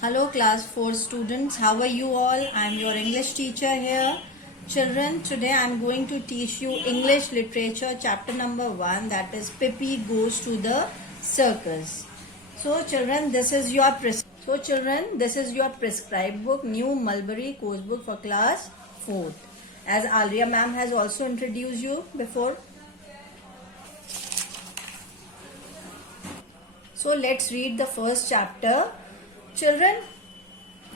Hello class 4 students, how are you all? I am your English teacher here. Children, today I am going to teach you English literature chapter number 1, that is Pippi goes to the circus. So children, this is your prescribed book, New Mulberry course book for class 4th. As Alia ma'am has also introduced you before. So let's read the first chapter. Children,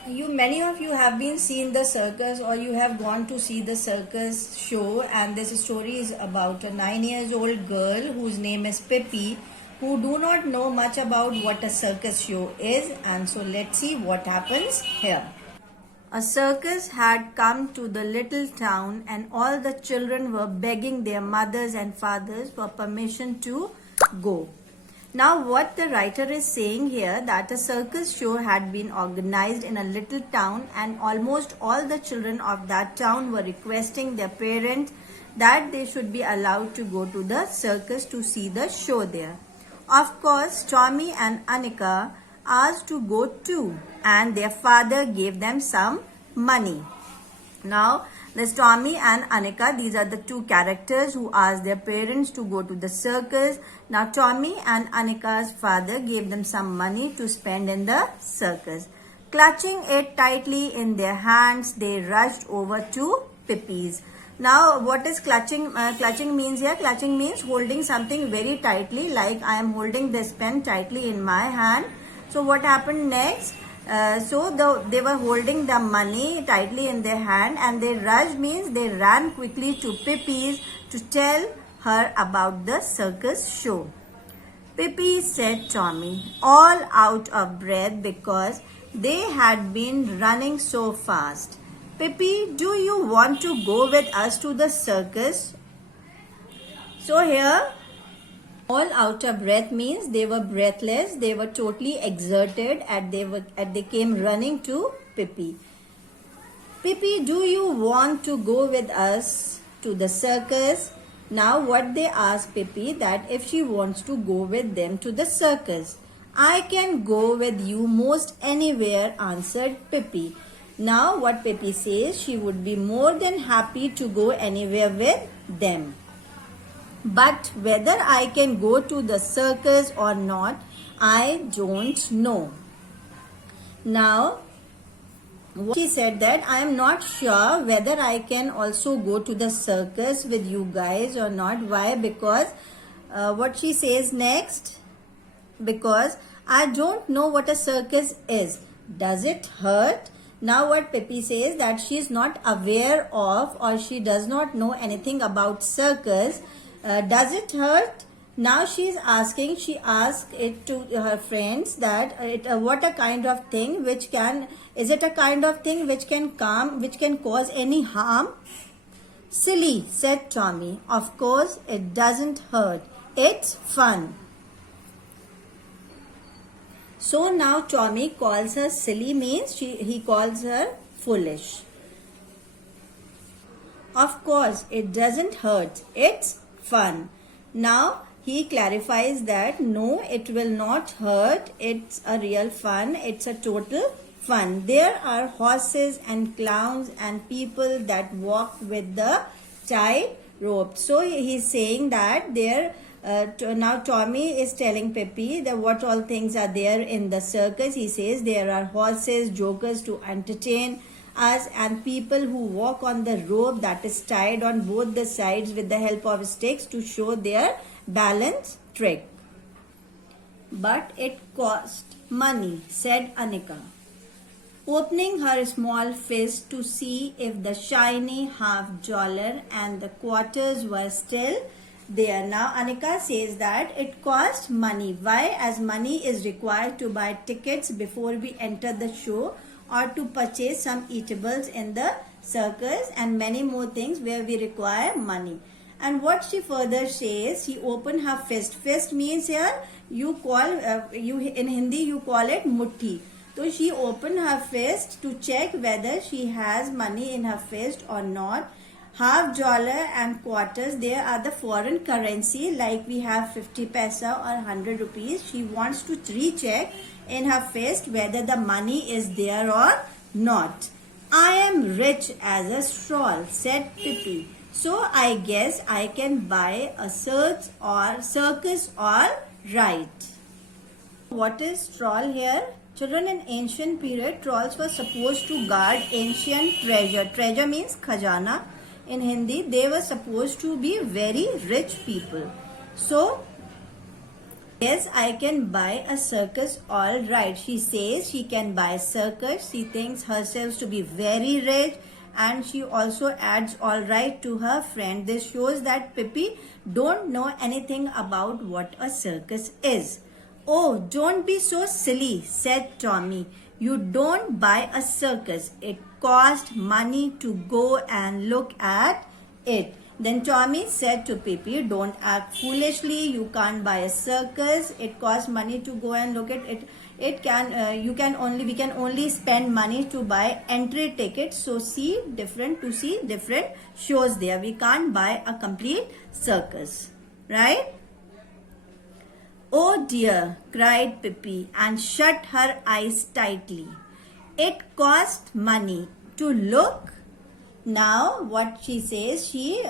many of you have been seen the circus, or you have gone to see the circus show, and this story is about a 9-year-old girl whose name is Pippi, who do not know much about what a circus show is. And so let's see what happens here. A circus had come to the little town, and all the children were begging their mothers and fathers for permission to go. Now what the writer is saying here, that a circus show had been organized in a little town, and almost all the children of that town were requesting their parents that they should be allowed to go to the circus to see the show there. Of course, Tommy and Annika asked to go too, and their father gave them some money. Now, there's Tommy and Annika. These are the two characters who asked their parents to go to the circus. Now, Tommy and Annika's father gave them some money to spend in the circus. Clutching it tightly in their hands, they rushed over to Pippi's. Now, what is clutching? Clutching means here? Clutching means holding something very tightly, like I am holding this pen tightly in my hand. So, what happened next? They were holding the money tightly in their hand, and they rushed means they ran quickly to Pippi's to tell her about the circus show. Pippi, said Tommy, all out of breath because they had been running so fast. Pippi, do you want to go with us to the circus? So here, all out of breath means they were breathless, they were totally exerted, and they came running to Pippi. Pippi, do you want to go with us to the circus? Now what they asked Pippi, that if she wants to go with them to the circus. I can go with you most anywhere, answered Pippi. Now what Pippi says, she would be more than happy to go anywhere with them. But whether I can go to the circus or not, I don't know. Now, she said that I am not sure whether I can also go to the circus with you guys or not. Why? Because what she says next, because I don't know what a circus is. Does it hurt? Now what Pippi says, that she is not aware of, or she does not know anything about circus. Does it hurt? Now she is asking, she asked it to her friends that what a kind of thing is it a kind of thing which can cause any harm? Silly, said Tommy. Of course it doesn't hurt. It's fun. So now Tommy calls her silly, means he calls her foolish. Of course it doesn't hurt. It's fun. Now he clarifies that no, it will not hurt. It's a real fun. It's a total fun. There are horses and clowns and people that walk with the tight rope. So he's saying that now Tommy is telling Pippi that what all things are there in the circus. He says there are horses, jokers to entertain us, and people who walk on the rope that is tied on both the sides with the help of sticks to show their balance trick. But it cost money, said Annika, opening her small fist to see if the shiny half-dollar and the quarters were still there. Now Annika says that it cost money. Why? As money is required to buy tickets before we enter the show, or to purchase some eatables in the circus, and many more things where we require money. And what she further says, she opened her fist. Fist means here in Hindi you call it mutti. So she opened her fist to check whether she has money in her fist or not. $50 and quarters, they are the foreign currency, like we have 50 paisa or 100 rupees. She wants to recheck in her fist whether the money is there or not. I am rich as a straw, said Pippi. So I guess I can buy a circus all right. What is troll here? Children, in ancient period, trolls were supposed to guard ancient treasure. Treasure means khajana. In Hindi, they were supposed to be very rich people. So, yes, I can buy a circus all right. She says she can buy a circus. She thinks herself to be very rich, and she also adds all right to her friend. This shows that Pippi don't know anything about what a circus is. Oh, don't be so silly, said Tommy. You don't buy a circus. It costs money to go and look at it. Then Tommy said to Pippi, don't act foolishly. You can't buy a circus. It costs money to go and look at it. We can only spend money to buy entry tickets. So see different shows there. We can't buy a complete circus, right? Oh dear, cried Pippi and shut her eyes tightly. It cost money to look. Now what she says, she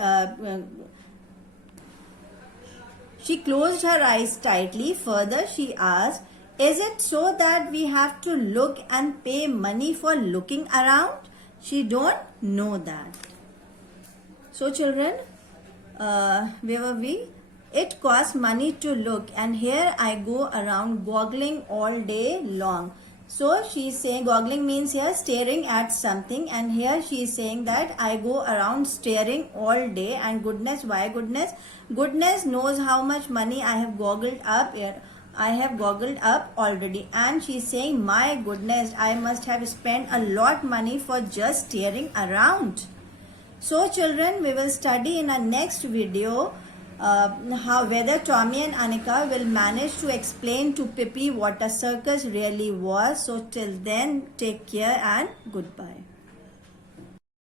closed her eyes tightly. Further she asked, is it so that we have to look and pay money for looking around? She don't know that. So children, where were we? It costs money to look, and here I go around goggling all day long. So she's saying, goggling means here staring at something, and here she is saying that I go around staring all day. And goodness, why goodness? Goodness knows how much money I have goggled up here. I have goggled up already, and she's saying, my goodness, I must have spent a lot money for just staring around. So children, we will study in our next video whether Tommy and Anika will manage to explain to Pippi what a circus really was. So till then, take care and goodbye.